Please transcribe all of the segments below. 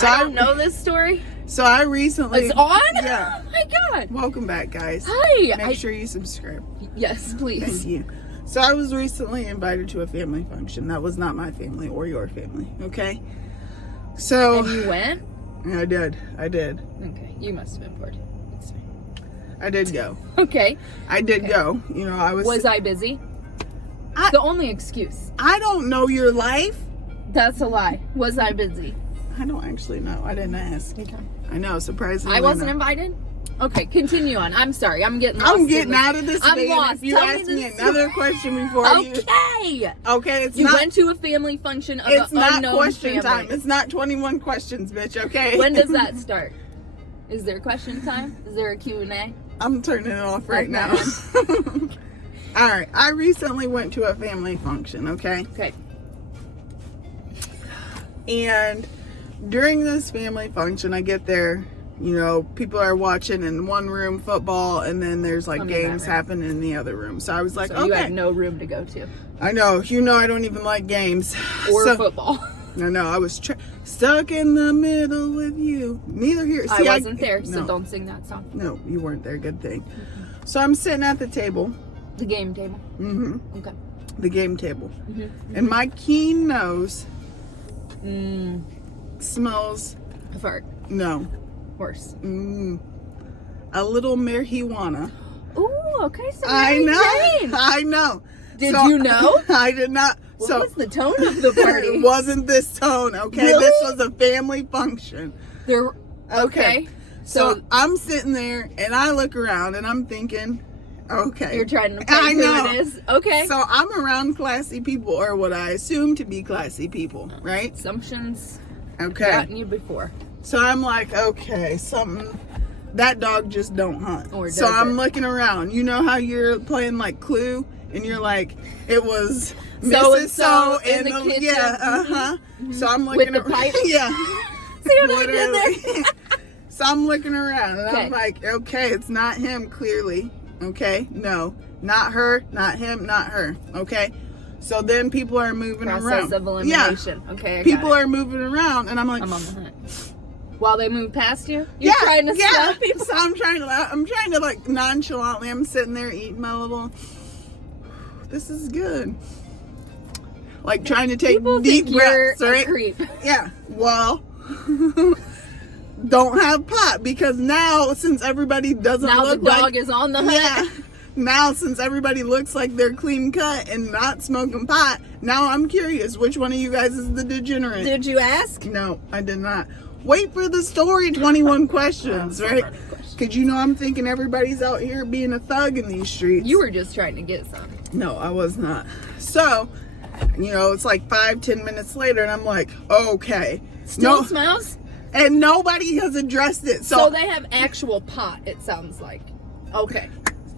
So I don't know this story. So I recently... It's on? Yeah. Oh my God. Welcome back, guys. Hi. Make sure you subscribe. Yes, please. Thank you. So I was recently invited to a family function. That was not my family or your family, okay? So... And you went? I did. Okay. You must have been bored. It's fine. I did go. Okay. I did go. You know, I was... Was I busy? The only excuse. I don't know your life. That's a lie. Was I busy? I don't actually know. I didn't ask. Okay. I know, surprisingly. I wasn't invited? Okay, continue on. I'm sorry. I'm getting lost. I'm getting out of this. I'm lost. If you ask me another question before Okay. Okay, it's you not... went to a family function of it's an not unknown question family. time. It's not 21 questions, bitch, okay? When does that start? Is there question time? Is there a Q&A? I'm turning it off right now. All right. I recently went to a family function, okay? Okay. And during this family function, I get there, you know, people are watching in one room football, and then there's like games happening in the other room. So I was like, so okay. You had no room to go to. I know. You know I don't even like games. Or football. I know. I was stuck in the middle with you. Neither here. See, I wasn't there, so don't sing that song. No, you weren't there. Good thing. So I'm sitting at the table. The game table. Mm-hmm. Okay. The game table. Mm-hmm. And my keen nose smells... A fart. No. Worse. A little marijuana. Ooh, okay. So I know. Jane. I know. Did you know? I did not. What was the tone of the party? It wasn't this tone, okay? Really? This was a family function. Okay. So I'm sitting there and I look around and I'm thinking, okay. You're trying to find who it is. Okay. So I'm around classy people, or what I assume to be classy people, right? Assumptions. Okay. Gotten you before. So I'm like, okay, that dog just don't hunt. Or does so I'm it? looking around. You know how you're playing like Clue and you're like, it was So-and-so Mrs. So in the kitchen. Yeah, Mm-hmm. So I'm looking with the pipe. Yeah. See what I did there? So I'm looking around and Okay. I'm like, okay, it's not him clearly. Okay, no, not her, not him, not her. Okay. So then people are moving around. Process of elimination. Yeah. Okay. People are moving around and I'm like, I'm on the hunt. While they move past you? You're trying to stop people? So I'm trying to like nonchalantly, I'm sitting there eating my little, this is good. Like trying to take people deep think breaths, you're right? A creep. Yeah. Well, don't have pot, because now since everybody doesn't now look the dog like, is on the hunt. yeah. Now since everybody looks like they're clean cut and not smoking pot, now I'm curious which one of you guys is the degenerate. Did you ask? No, I did not. Wait for the story. 21 questions, right? Because you know I'm thinking everybody's out here being a thug in these streets. You were just trying to get some. No, I was not. So, you know, it's like 5-10 minutes later, and I'm like, okay. Still smells? And nobody has addressed it. So they have actual pot, it sounds like. Okay.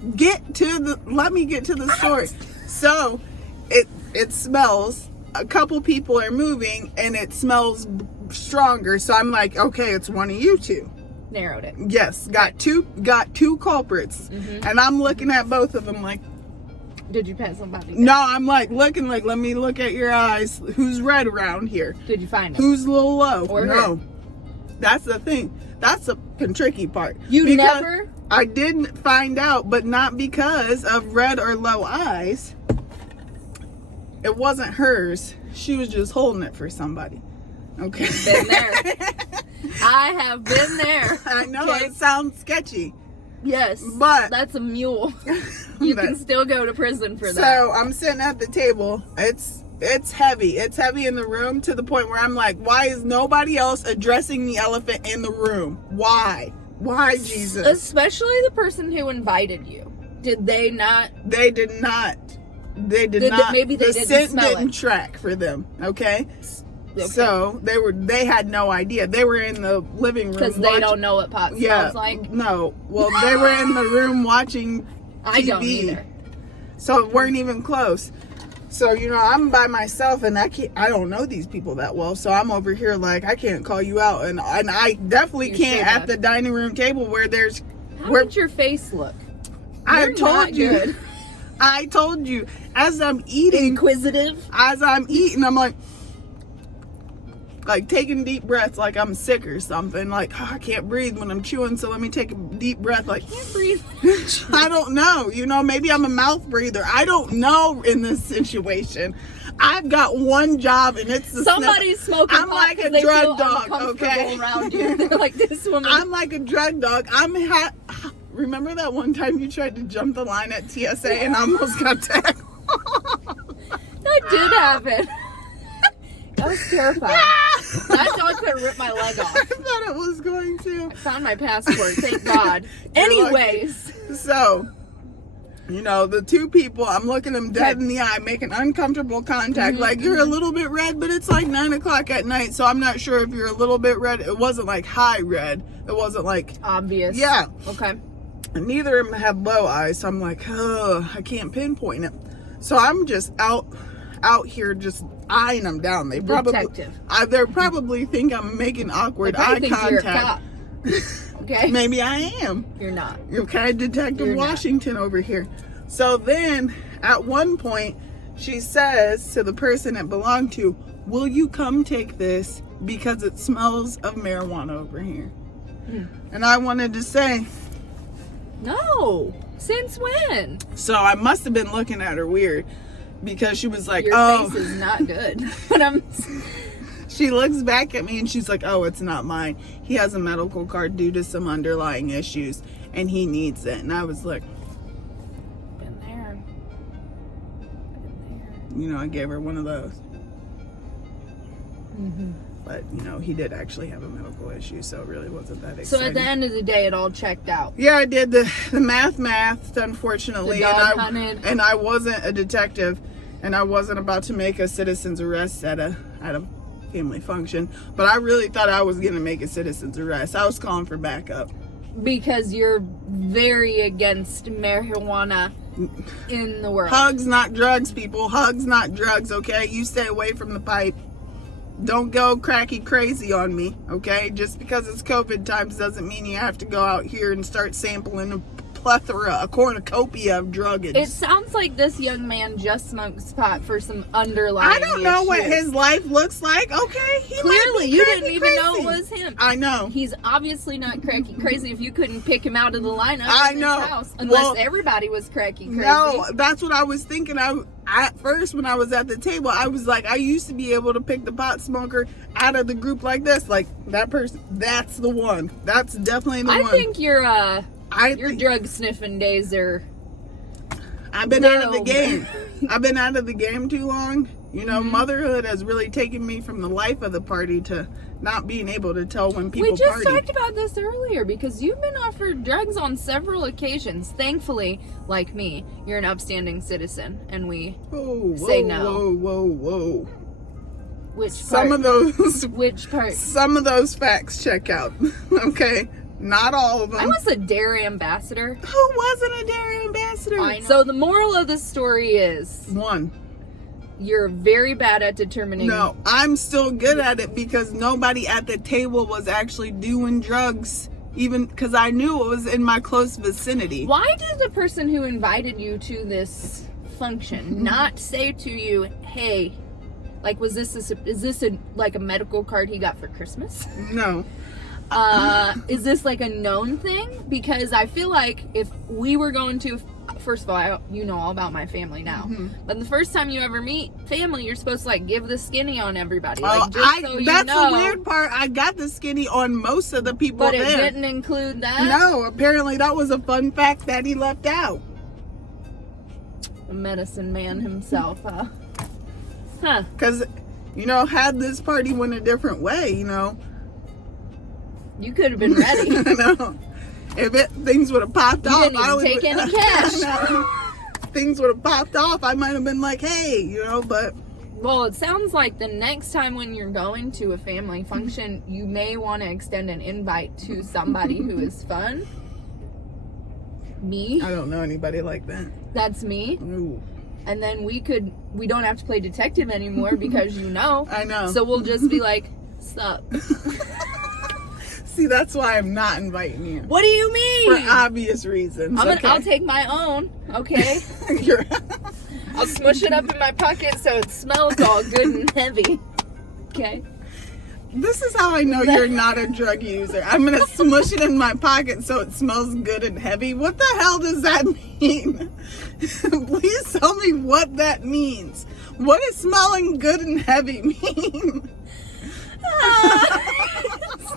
Let me get to the story. So, it smells. A couple people are moving, and it smells stronger. So I'm like, okay, it's one of you two. Narrowed it. Yes, got two culprits, and I'm looking at both of them like. Did you pat somebody? No, I'm like looking like, let me look at your eyes. Who's red around here? Did you find him? Who's a little low? Or no. her? That's the thing. That's the tricky part. You never? I didn't find out, but not because of red or low eyes. It wasn't hers. She was just holding it for somebody. Okay. Been there. I have been there. I know, okay. It sounds sketchy. Yes. But that's a mule. You can still go to prison for that. So I'm sitting at the table. It's heavy. It's heavy in the room to the point where I'm like, why is nobody else addressing the elephant in the room? Why? Why, Jesus? Especially the person who invited you. Did they not? They did not. They did not. Maybe they didn't scent smell didn't it. track for them. Okay? Okay. So they had no idea. They were in the living room because they don't know what pot smells like. No. Well, they were in the room watching TV. I don't either. So it weren't even close. So, you know, I'm by myself and I don't know these people that well. So I'm over here like, I can't call you out. And I definitely can't at the dining room table where there's... How did your face look? I told you. Good. I told you. As I'm eating... Inquisitive? As I'm eating, I'm like... like taking deep breaths like I'm sick or something. Like, oh, I can't breathe when I'm chewing, so let me take a deep breath. Like, Can't breathe. I don't know. You know, maybe I'm a mouth breather. I don't know in this situation. I've got one job, and it's the Somebody's smoking I'm pot like a 'cause they drug feel dog, uncomfortable okay? around you. They're like, this woman. I'm like a drug dog. Remember that one time you tried to jump the line at TSA and almost got tackled? That did happen. That was terrifying. That dog could have ripped my leg off. I thought it was going to. I found my passport, thank God. You're Anyways. So, you know, the two people, I'm looking them dead in the eye, making uncomfortable contact. Like, you're a little bit red, but it's like 9 o'clock at night, so I'm not sure if you're a little bit red. It wasn't like high red. It wasn't like... Obvious. Yeah. Okay. And neither of them had low eyes, so I'm like, oh, I can't pinpoint it. So I'm just out here just eyeing them down. They Detective. probably think I'm making awkward I eye think contact. you're a cop. Okay. Maybe I am. You're not. You're kind of Detective You're Washington over here. So then, at one point, she says to the person it belonged to, will you come take this because it smells of marijuana over here? And I wanted to say, No. Since when? so I must have been looking at her weird because she was like, Your oh, face is not good. But she looks back at me and she's like, oh, it's not mine. He has a medical card due to some underlying issues and he needs it. And I was like, Been there. you know, I gave her one of those. But, you know, he did actually have a medical issue, so it really wasn't that exciting. So at the end of the day, it all checked out. Yeah, I did the math, unfortunately. The dog hunted. And I wasn't a detective, and I wasn't about to make a citizen's arrest at a family function. But I really thought I was going to make a citizen's arrest. I was calling for backup. Because you're very against marijuana in the world. Hugs, not drugs, people. Hugs, not drugs, okay? You stay away from the pipe. Don't go cracky crazy on me, okay? Just because it's COVID times doesn't mean you have to go out here and start sampling a cornucopia of druggage. It sounds like this young man just smokes pot for some underlying I don't know what issues. his life looks like, okay? He might Clearly, be you cracky didn't even know it crazy. was him. I know. He's obviously not cracky crazy if you couldn't pick him out of the lineup I in know. his house. Unless Well, everybody was cracky crazy. No, that's what I was thinking. At first, when I was at the table, I was like, I used to be able to pick the pot smoker out of the group like this. Like, that person, that's the one. That's definitely the one. I think your drug sniffing days are... I've been out of the over. game. I've been out of the game too long. You know, motherhood has really taken me from the life of the party to not being able to tell when people We just party. talked about this earlier because you've been offered drugs on several occasions. Thankfully, like me, you're an upstanding citizen, and we say no. Whoa. Which Some part? of those Which part? Some of those facts check out. Okay? Not all of them. I was a DARE ambassador. Who wasn't a DARE ambassador? I know. So the moral of the story is One. you're very bad at determining. No, I'm still good at it because nobody at the table was actually doing drugs, even because I knew it was in my close vicinity. Why did the person who invited you to this function not say to you, hey, like, is this like a medical card he got for Christmas? No. Is this like a known thing? Because I feel like if we were going to, first of all, you know all about my family now, but the first time you ever meet family, you're supposed to like give the skinny on everybody. Like, just so you that's know. the weird part. I got the skinny on most of the people But it there. didn't include that? No, apparently that was a fun fact that he left out. The medicine man himself, huh? Huh. Because, you know, had this party went a different way, you know. You could have been ready. I know. If things would have popped You off, didn't even take any cash. No. Things would have popped off, I might have been like, hey, you know, but Well, it sounds like the next time when you're going to a family function, you may want to extend an invite to somebody who is fun. Me. I don't know anybody like that. That's me. Ooh. And then we don't have to play detective anymore because you know. I know. So we'll just be like, sup. See, that's why I'm not inviting you. What do you mean? For obvious reasons. I'll take my own, okay? You're I'll smush it up in my pocket so it smells all good and heavy. Okay? This is how I know you're not a drug user. I'm gonna smush it in my pocket so it smells good and heavy. What the hell does that mean? Please tell me what that means. What does smelling good and heavy mean? It's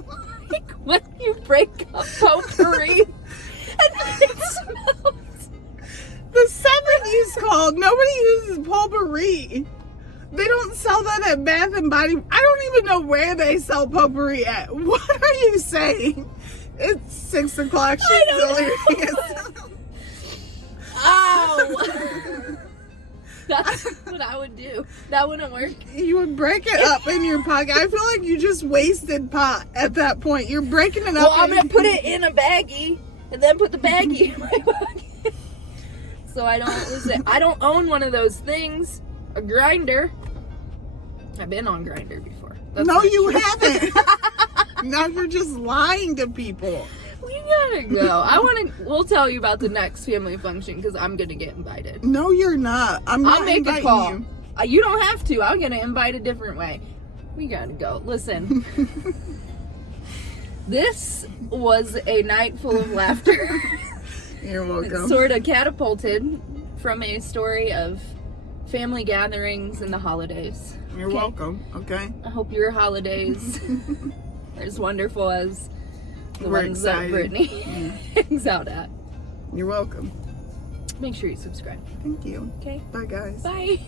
like when you break up potpourri and it smells. The 70s called. Nobody uses potpourri. They don't sell that at Bath and Body. I don't even know where they sell potpourri at. What are you saying? It's 6 o'clock. She's delirious. Ow! That's what I would do. That wouldn't work. You would break it up in your pocket. I feel like you just wasted pot at that point. You're breaking it up. Well, I'm gonna put it in a baggie and then put the baggie in my pocket, so I don't lose it. I don't own one of those things. A grinder. I've been on Grinder before. That's No, not you true. haven't. Now you're just lying to people. We gotta go. We'll tell you about the next family function because I'm gonna get invited. No, you're not. I'm not I'll make a inviting call. you. You don't have to. I'm gonna invite a different way. We gotta go. Listen. This was a night full of laughter. You're welcome. It sort of catapulted from a story of family gatherings and the holidays. You're welcome. Okay. I hope your holidays are as wonderful as the We're ones that excited. Brittany hangs out at. You're welcome. Make sure you subscribe. Thank you. Okay? Bye, guys. Bye.